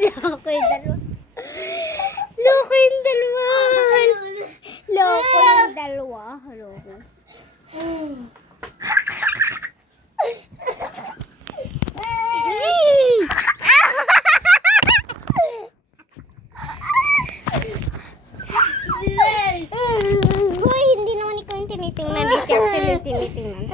Loko yung dalawa. Loko yung dalawa. Loko yung dalawa. Loko. Hoy, hindi naman ikaw yung tinitingnan. Di siya sila yung tinitingnan.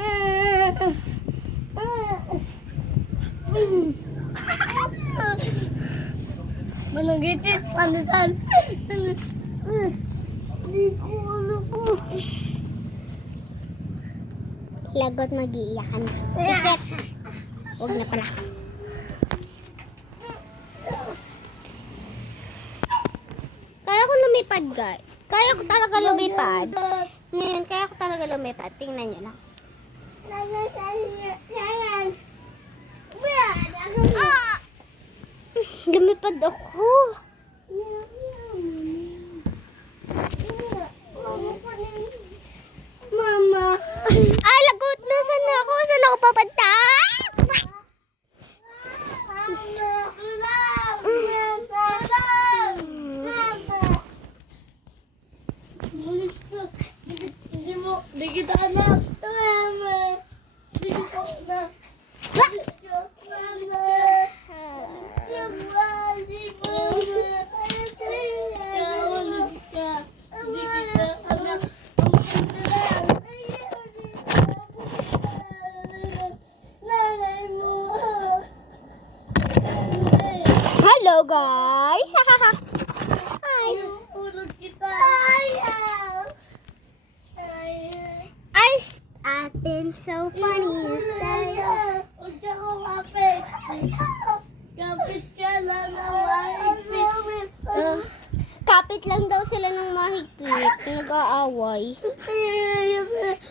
Malagitis, pandesal. Hindi ko ano po. Lagot mag-iiyakan. Tiket. Huwag na pala. Kaya ko lumipad, guys. Kaya ko talaga lumipad. Ngayon, kaya ko talaga lumipad. Tingnan nyo lang. Ah! Lumipad ako. Mama. Ay, lagot na. Saan ako? Saan ako papunta? Di kita anak. Di kita anak. Hello, guys. Hi. I've been so funny, you say. Huwag ka ko kapit. Kapit ka lang na mahigpit. Kapit lang daw sila ng mahigpit. Nag-aaway.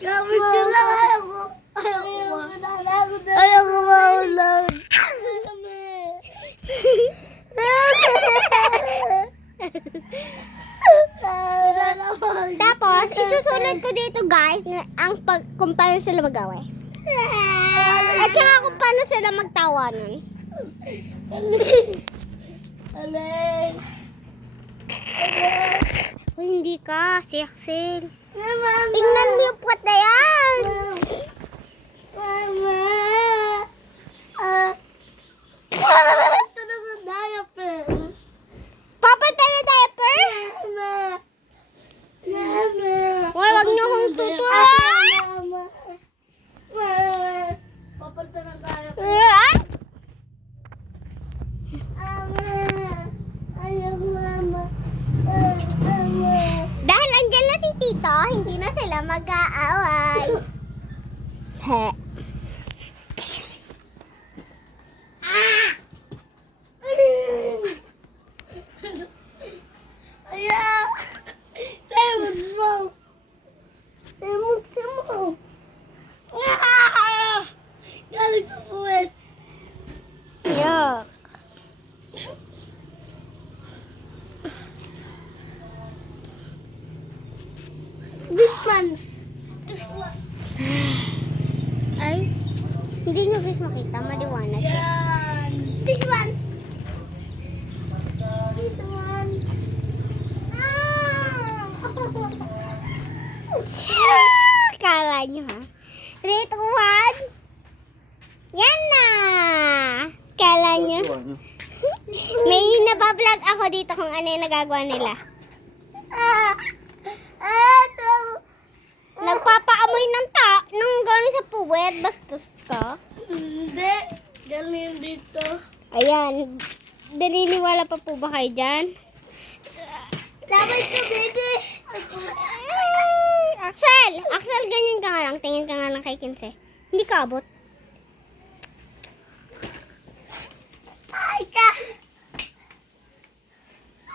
Kapit ka lang. Ayoko maulan. Tapos, isusunod ko dito, guys, na kung paano sila mag-away. At saka kung paano sila magtawanan. Alin. Uy, hindi ka, si Axel. Tingnan mo yung puwat na yan. Mama. Talaga diaper. Papatay na diaper? Mama. Mama. Uy, wag niyo akong tutuwa. Mama. Mama. Papunta na tayo. Mama. Ayaw mama. Mama. Dahil andyan na si Tito, hindi na sila mag-aaway. He. Ayaw. Say what's wrong. Say what's wrong. Galing sa puwet. Yuck. This one. This one. Ay, hindi nyo guys makita, maliwanag. Yan. This one. This one. Kala nyo ha? 3, 2, 1. Yan na! Kala nyo? May nabablog ako dito kung ano yung nagagawa nila. Nagpapaamoy ng nung galing sa puwet. Bastos ka. Hindi. Galing dito. Ayan. Naniniwala pa po ba kayo dyan? Dapat ka, baby. Axel! Axel, ganyan ka nga lang. Tingin ka nga lang kay Kinse. Hindi ka abot. Ay ka.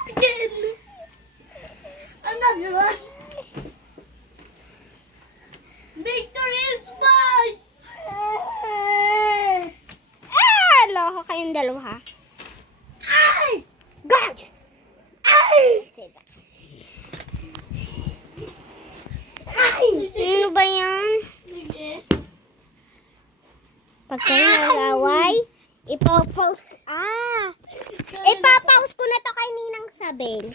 Again. Another one. Victory is mine. Loko kayong dalawa ha. Ay! God! Ay! Ano ba yan? Sige. Pag kayo nag-away, ipapaus ko na to kay Ninang Sabel.